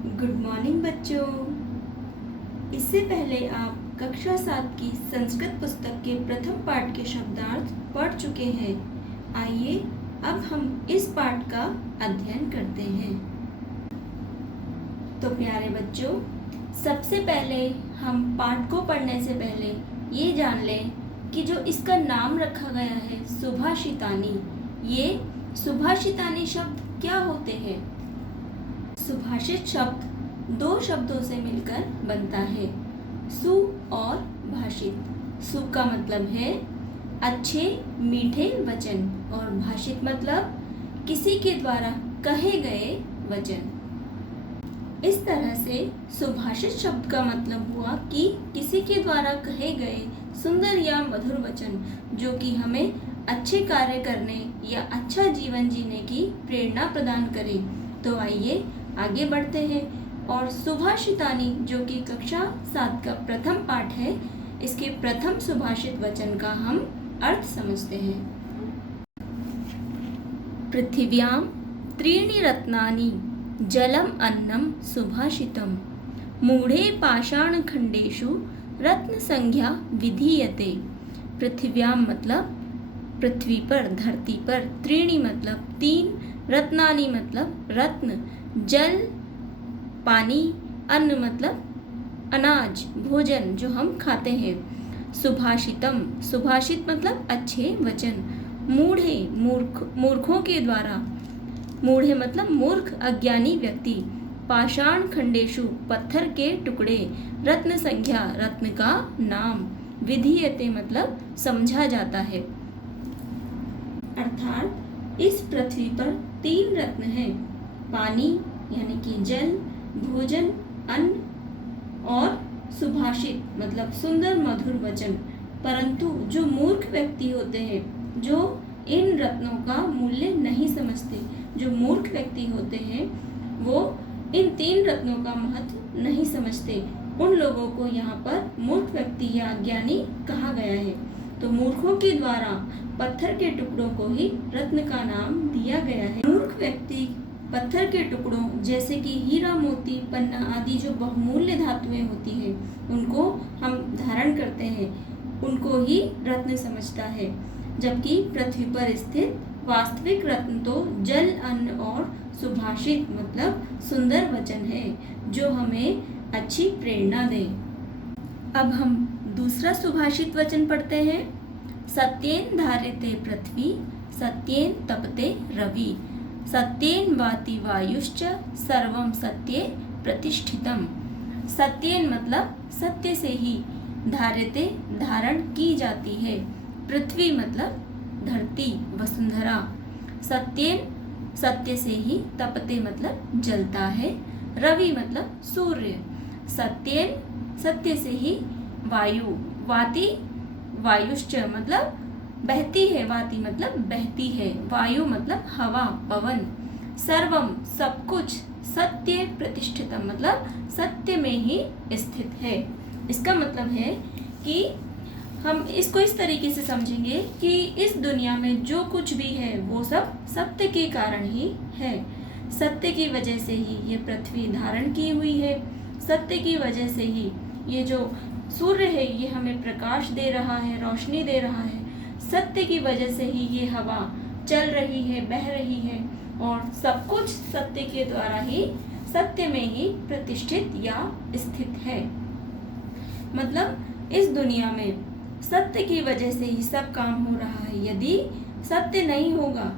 Good morning बच्चों। इससे पहले आप कक्षा 7 की संस्कृत पुस्तक के प्रथम पाठ के शब्दार्थ पढ़ चुके हैं। आइए अब हम इस पाठ का अध्ययन करते हैं। तो प्यारे बच्चों, सबसे पहले हम पाठ को पढ़ने से पहले ये जान लें कि जो इसका नाम रखा गया है सुभाषितानी, ये सुभाषितानी शब्द क्या होते हैं। सुभाषित शब्द दो शब्दों से मिलकर बनता है, सु और भाषित। सु का मतलब है अच्छे मीठे वचन और भाषित मतलब किसी के द्वारा कहे गए वचन। इस तरह से सुभाषित शब्द का मतलब हुआ कि किसी के द्वारा कहे गए सुंदर या मधुर वचन जो कि हमें अच्छे कार्य करने या अच्छा जीवन जीने की प्रेरणा प्रदान करे। तो आइए आगे बढ़ते हैं और सुभाषितानी जो कि कक्षा 7 का प्रथम पाठ है, इसके प्रथम सुभाषित वचन का हम अर्थ समझते हैं। पृथिव्यां त्रीणि रत्नानि जलम अन्नम सुभाषितम मूढ़े पाषाणखंडेषु रत्न संज्ञा विधीयते। पृथिव्यां मतलब पृथ्वी पर, धरती पर, त्रीणि मतलब तीन, रत्नानि मतलब रत्न, जल पानी, अन्न मतलब अनाज भोजन जो हम खाते हैं। सुभाषितम सुभाषित मतलब अच्छे वचन, मूढ़े मूर्खों के द्वारा, मूढ़े मतलब मूर्ख अज्ञानी व्यक्ति, पाषाण खंडेशु पत्थर के टुकड़े, रत्न संज्ञा रत्न का नाम, विधीयते मतलब समझा जाता है। अर्थात इस पृथ्वी पर तीन रत्न हैं, पानी यानी कि जल, भोजन अन्न और सुभाषित मतलब सुंदर मधुर वचन। परंतु जो मूर्ख व्यक्ति होते हैं, जो इन रत्नों का मूल्य नहीं समझते, जो मूर्ख व्यक्ति होते हैं वो इन तीन रत्नों का महत्व नहीं समझते, उन लोगों को यहाँ पर मूर्ख व्यक्ति या अज्ञानी कहा गया है। तो मूर्खों के द्वारा पत्थर के टुकड़ों को ही रत्न का नाम दिया गया है। मूर्ख व्यक्ति पत्थर के टुकड़ों जैसे कि हीरा मोती पन्ना आदि जो बहुमूल्य धातुएं होती हैं उनको हम धारण करते हैं, उनको ही रत्न समझता है। जबकि पृथ्वी पर स्थित वास्तविक रत्न तो जल अन्न और सुभाषित मतलब सुंदर वचन है जो हमें अच्छी प्रेरणा दे। अब हम दूसरा सुभाषित वचन पढ़ते हैं। सत्येन धार्यते पृथ्वी सत्येन तपते रवि सत्येन वाति वायुश्च सर्वं सत्ये प्रतिष्ठितम। सत्येन मतलब सत्य से ही, धार्यते धारण की जाती है, पृथ्वी मतलब धरती वसुंधरा, सत्येन सत्य से ही, तपते मतलब जलता है, रवि मतलब सूर्य, सत्येन सत्य से ही, वायु वाति वायुश्च मतलब बहती है, वाति मतलब बहती है, वायु मतलब हवा पवन, सर्वम सब कुछ, सत्य प्रतिष्ठितम मतलब सत्य में ही स्थित है। इसका मतलब है कि हम इसको इस तरीके से समझेंगे कि इस दुनिया में जो कुछ भी है वो सब सत्य के कारण ही है। सत्य की वजह से ही ये पृथ्वी धारण की हुई है, सत्य की वजह से ही ये जो सूर्य है ये हमें प्रकाश दे रहा है, रोशनी दे रहा है, सत्य की वजह से ही ये हवा चल रही है, बह रही है, और सब कुछ सत्य के द्वारा ही, सत्य में ही प्रतिष्ठित या स्थित है। मतलब इस दुनिया में सत्य की वजह से ही सब काम हो रहा है। यदि सत्य नहीं होगा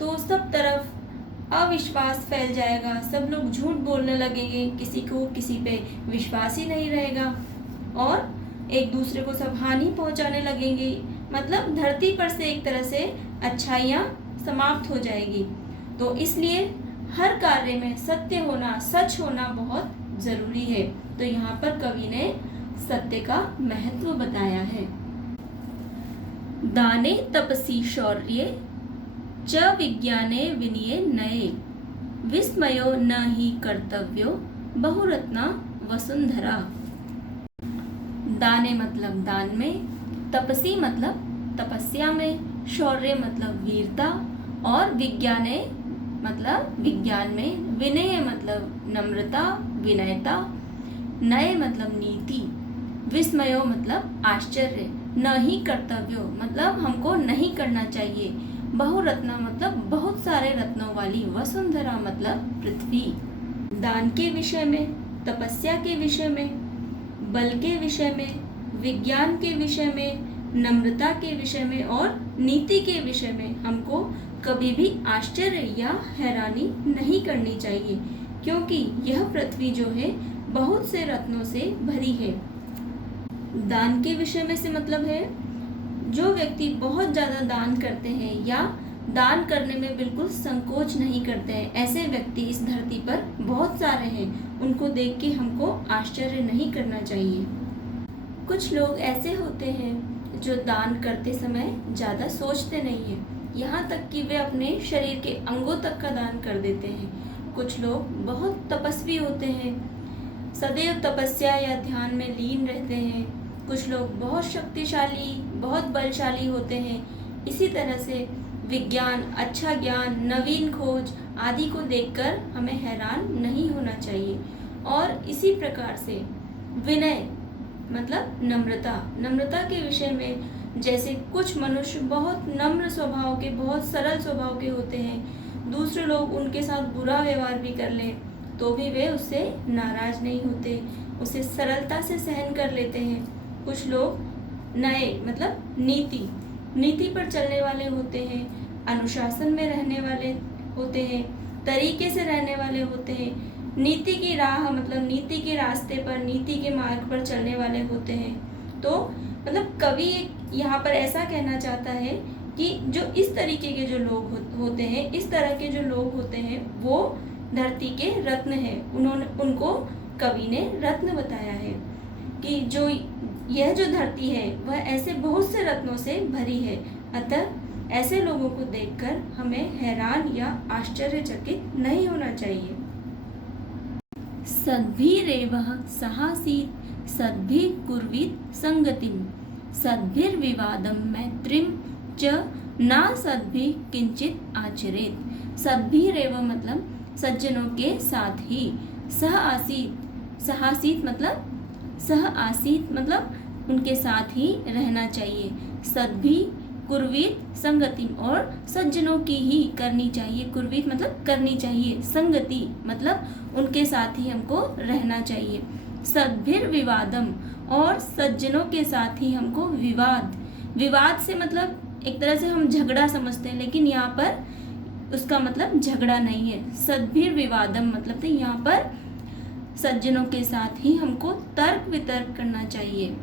तो सब तरफ अविश्वास फैल जाएगा, सब लोग झूठ बोलने लगेंगे, किसी को किसी पे विश्वास ही नहीं रहेगा और एक दूसरे को सब हानि पहुंचाने लगेंगे। मतलब धरती पर से एक तरह से अच्छाइयाँ समाप्त हो जाएगी। तो इसलिए हर कार्य में सत्य होना, सच होना बहुत जरूरी है। तो यहाँ पर कवि ने सत्य का महत्व बताया है। दाने तपसी शौर्ये च विज्ञाने विनये नये विस्मयो न ही कर्तव्यो बहुरत्ना वसुंधरा। दाने मतलब दान में, तपसी मतलब तपस्या में, शौर्य मतलब वीरता, और विज्ञाने मतलब विज्ञान में, विनय मतलब नम्रता, विनयता, नय मतलब नीति, विस्मयो मतलब आश्चर्य, न ही कर्तव्यो मतलब हमको नहीं करना चाहिए, बहुरत्ना मतलब बहुत सारे रत्नों वाली, वसुंधरा मतलब पृथ्वी। दान के विषय में, तपस्या के विषय में, बल के विषय में, विज्ञान के विषय में, नम्रता के विषय में और नीति के विषय में हमको कभी भी आश्चर्य या हैरानी नहीं करनी चाहिए, क्योंकि यह पृथ्वी जो है बहुत से रत्नों से भरी है। दान के विषय में से मतलब है जो व्यक्ति बहुत ज़्यादा दान करते हैं या दान करने में बिल्कुल संकोच नहीं करते हैं, ऐसे व्यक्ति इस धरती पर बहुत सारे हैं। उनको देख के हमको आश्चर्य नहीं करना चाहिए। कुछ लोग ऐसे होते हैं जो दान करते समय ज़्यादा सोचते नहीं हैं, यहाँ तक कि वे अपने शरीर के अंगों तक का दान कर देते हैं। कुछ लोग बहुत तपस्वी होते हैं, सदैव तपस्या या ध्यान में लीन रहते हैं। कुछ लोग बहुत शक्तिशाली, बहुत बलशाली होते हैं। इसी तरह से विज्ञान, अच्छा ज्ञान, नवीन खोज आदि को देखकर हमें हैरान नहीं होना चाहिए। और इसी प्रकार से विनय मतलब नम्रता, नम्रता के विषय में जैसे कुछ मनुष्य बहुत नम्र स्वभाव के, बहुत सरल स्वभाव के होते हैं, दूसरे लोग उनके साथ बुरा व्यवहार भी कर लें तो भी वे उससे नाराज नहीं होते, उसे सरलता से सहन कर लेते हैं। कुछ लोग नए मतलब नीति पर चलने वाले होते हैं, अनुशासन में रहने वाले होते हैं, तरीके से रहने वाले होते हैं, नीति की राह मतलब नीति के रास्ते पर, नीति के मार्ग पर चलने वाले होते हैं। तो मतलब कवि यहाँ पर ऐसा कहना चाहता है कि जो इस तरीके के जो लोग होते हैं, इस तरह के जो लोग होते हैं वो धरती के रत्न हैं। उनको कवि ने रत्न बताया है कि जो यह जो धरती है वह ऐसे बहुत से रत्नों से भरी है। अतः ऐसे लोगों को देखकर हमें हैरान या आश्चर्यचकित नहीं होना चाहिए। सद्भिरेवः सहासीत् सद्भिः कुर्वीत संगतिं सद्भिर्विवादं मैत्रीं च न सद्भिः किंचित आचरेत्। सद्भिरेव मतलब सज्जनों के साथ ही, सह आसीत मतलब उनके साथ ही रहना चाहिए, सद्भि कुर्वीत संगतिम और सज्जनों की ही करनी चाहिए, कुर्वीत मतलब करनी चाहिए, संगति मतलब उनके साथ ही हमको रहना चाहिए, सद्भिर विवादम और सज्जनों के साथ ही हमको विवाद से मतलब एक तरह से हम झगड़ा समझते हैं, लेकिन यहाँ पर उसका मतलब झगड़ा नहीं है। सद्भिर विवादम मतलब तो यहाँ पर सज्जनों के साथ ही हमको तर्क वितर्क करना चाहिए,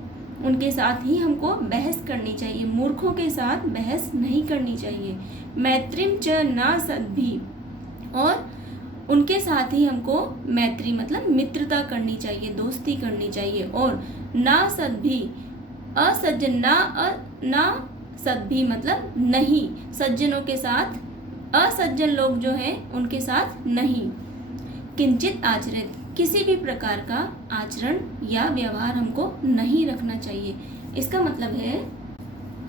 उनके साथ ही हमको बहस करनी चाहिए, मूर्खों के साथ बहस नहीं करनी चाहिए। मैत्रीम च न सद्भि और उनके साथ ही हमको मैत्री मतलब मित्रता करनी चाहिए, दोस्ती करनी चाहिए। और ना सद्भि असज्जन, ना सद्भि मतलब नहीं, सज्जनों के साथ, असज्जन लोग जो हैं उनके साथ नहीं। किंचित आचरित किसी भी प्रकार का आचरण या व्यवहार हमको नहीं रखना चाहिए। इसका मतलब है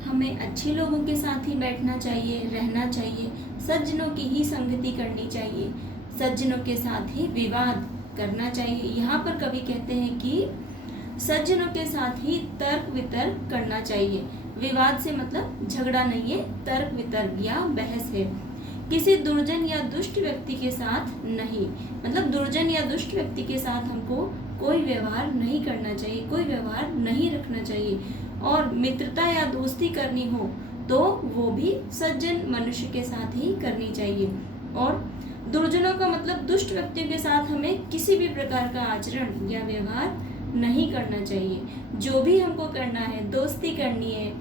हमें अच्छे लोगों के साथ ही बैठना चाहिए, रहना चाहिए, सज्जनों की ही संगति करनी चाहिए, सज्जनों के साथ ही विवाद करना चाहिए। यहाँ पर कवि कहते हैं कि सज्जनों के साथ ही तर्क वितर्क करना चाहिए। विवाद से मतलब झगड़ा नहीं है, तर्क वितर्क या बहस है। किसी दुर्जन या दुष्ट व्यक्ति के साथ नहीं, मतलब दुर्जन या दुष्ट व्यक्ति के साथ हमको कोई व्यवहार नहीं करना चाहिए, कोई व्यवहार नहीं रखना चाहिए। और मित्रता या दोस्ती करनी हो तो वो भी सज्जन मनुष्य के साथ ही करनी चाहिए। और दुर्जनों का मतलब दुष्ट व्यक्तियों के साथ हमें किसी भी प्रकार का आचरण या व्यवहार नहीं करना चाहिए। जो भी हमको करना है, दोस्ती करनी है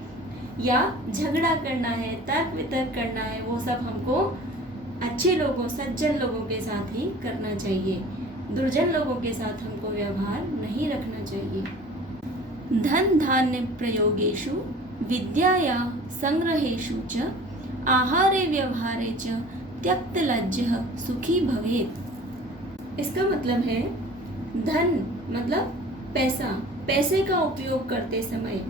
या झगड़ा करना है, तर्क वितर्क करना है, वो सब हमको अच्छे लोगों, सज्जन लोगों के साथ ही करना चाहिए। दुर्जन लोगों के साथ हमको व्यवहार नहीं रखना चाहिए। धन धान्य प्रयोगेषु विद्याया संग्रहेषु च आहारे व्यवहारे च त्यक्त लज्जः सुखी भवेत्। इसका मतलब है धन मतलब पैसा, पैसे का उपयोग करते समय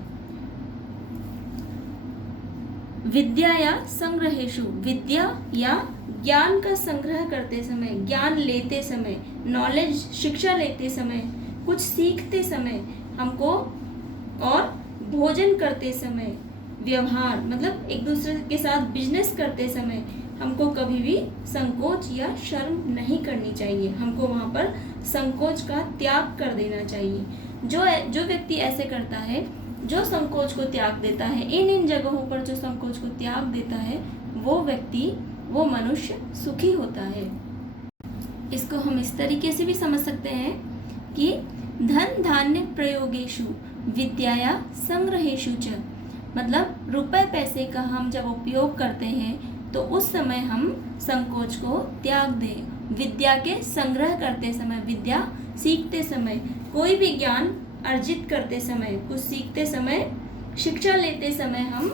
विद्याया संग्रहेषु, विद्या या ज्ञान का संग्रह करते समय, ज्ञान लेते समय, नॉलेज शिक्षा लेते समय, कुछ सीखते समय हमको, और भोजन करते समय, व्यवहार मतलब एक दूसरे के साथ बिजनेस करते समय हमको कभी भी संकोच या शर्म नहीं करनी चाहिए। हमको वहाँ पर संकोच का त्याग कर देना चाहिए। जो व्यक्ति ऐसे करता है, जो संकोच को त्याग देता है, इन जगहों पर जो संकोच को त्याग देता है, वो व्यक्ति, वो मनुष्य सुखी होता है। इसको हम इस तरीके से भी समझ सकते हैं कि धन धान्य प्रयोगेषु विद्याया संग्रहेषु च, मतलब रुपए पैसे का हम जब उपयोग करते हैं तो उस समय हम संकोच को त्याग दें। विद्या के संग्रह करते समय, विद्या सीखते समय, कोई भी ज्ञान अर्जित करते समय, कुछ सीखते समय, शिक्षा लेते समय हम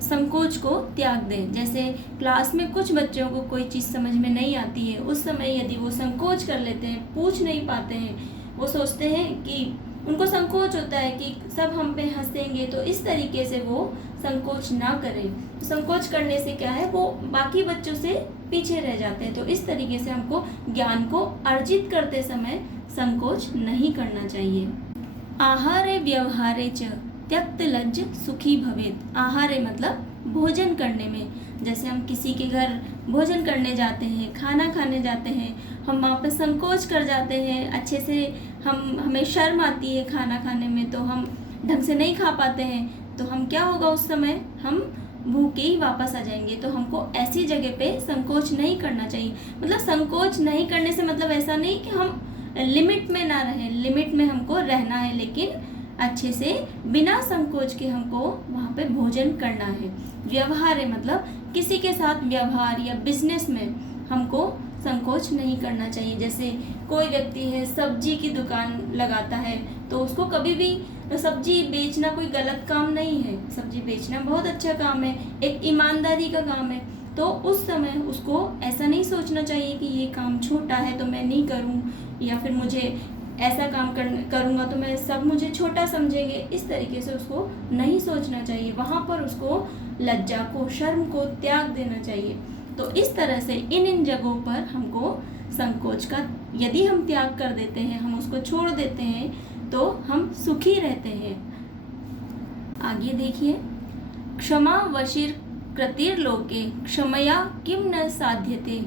संकोच को त्याग दें। जैसे क्लास में कुछ बच्चों को कोई चीज़ समझ में नहीं आती है, उस समय यदि वो संकोच कर लेते हैं, पूछ नहीं पाते हैं, वो सोचते हैं कि उनको संकोच होता है कि सब हम पे हंसेंगे, तो इस तरीके से वो संकोच ना करें। तो संकोच करने से क्या है, वो बाकी बच्चों से पीछे रह जाते हैं। तो इस तरीके से हमको ज्ञान को अर्जित करते समय संकोच नहीं करना चाहिए। आहारे व्यवहारे च त्यक्त लज्ज सुखी भवेत्। आहारे मतलब भोजन करने में, जैसे हम किसी के घर भोजन करने जाते हैं, खाना खाने जाते हैं, हम वहाँ पर संकोच कर जाते हैं, अच्छे से हमें शर्म आती है खाना खाने में, तो हम ढंग से नहीं खा पाते हैं, तो हम क्या होगा, उस समय हम भूखे ही वापस आ जाएंगे। तो हमको ऐसी जगह पे संकोच नहीं करना चाहिए। मतलब संकोच नहीं करने से मतलब ऐसा नहीं कि हम लिमिट में ना रहें, लिमिट में हमको रहना है, लेकिन अच्छे से बिना संकोच के हमको वहाँ पे भोजन करना है। व्यवहार है मतलब किसी के साथ व्यवहार या बिजनेस में हमको संकोच नहीं करना चाहिए। जैसे कोई व्यक्ति है, सब्जी की दुकान लगाता है, तो उसको कभी भी सब्जी बेचना कोई गलत काम नहीं है, सब्जी बेचना बहुत अच्छा काम है, एक ईमानदारी का काम है। तो उस समय उसको ऐसा नहीं सोचना चाहिए कि ये काम छोटा है तो मैं नहीं करूं, या फिर मुझे ऐसा काम करूंगा तो मैं सब मुझे छोटा समझेंगे, इस तरीके से उसको नहीं सोचना चाहिए। वहाँ पर उसको लज्जा को, शर्म को त्याग देना चाहिए। तो इस तरह से इन जगहों पर हमको संकोच का यदि हम त्याग कर देते हैं, हम उसको छोड़ देते हैं, तो हम सुखी रहते हैं। आगे देखिए, क्षमा वशीर कृतिर्लोके क्षमया किम न साध्यते,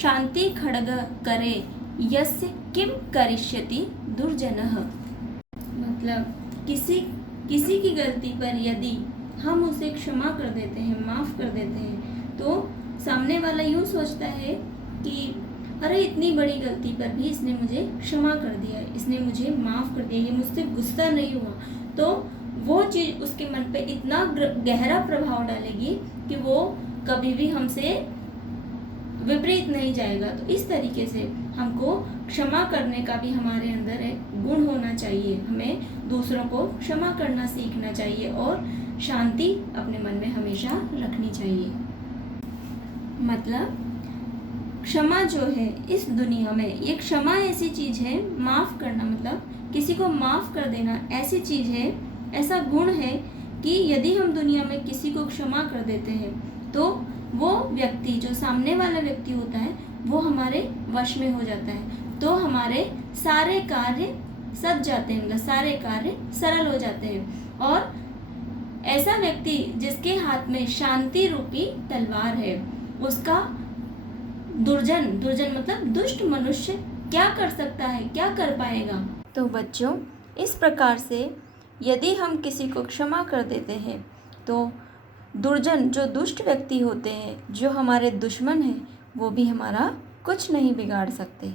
शांति खड्ग करे यस्य किम करिष्यति दुर्जनः। मतलब किसी की गलती पर यदि हम उसे क्षमा कर देते हैं, माफ़ कर देते हैं, तो सामने वाला यूँ सोचता है कि अरे इतनी बड़ी गलती पर भी इसने मुझे क्षमा कर दिया, इसने मुझे माफ़ कर दिया, ये मुझसे गुस्सा नहीं हुआ। तो वो चीज़ उसके मन पे इतना गहरा प्रभाव डालेगी कि वो कभी भी हमसे विपरीत नहीं जाएगा। तो इस तरीके से हमको क्षमा करने का भी हमारे अंदर एक गुण होना चाहिए। हमें दूसरों को क्षमा करना सीखना चाहिए और शांति अपने मन में हमेशा रखनी चाहिए। मतलब क्षमा जो है इस दुनिया में, ये क्षमा ऐसी चीज़ है, माफ़ करना मतलब किसी को माफ़ कर देना ऐसी चीज़ है, ऐसा गुण है कि यदि हम दुनिया में किसी को क्षमा कर देते हैं तो वो व्यक्ति, जो सामने वाला व्यक्ति होता है, वो हमारे वश में हो जाता है। तो हमारे सारे कार्य सज जाते हैं, मतलब सारे कार्य सरल हो जाते हैं। और ऐसा व्यक्ति जिसके हाथ में शांति रूपी तलवार है, उसका दुर्जन मतलब दुष्ट मनुष्य क्या कर सकता है, क्या कर पाएगा। तो बच्चों, इस प्रकार से यदि हम किसी को क्षमा कर देते हैं तो दुर्जन, जो दुष्ट व्यक्ति होते हैं, जो हमारे दुश्मन हैं, वो भी हमारा कुछ नहीं बिगाड़ सकते।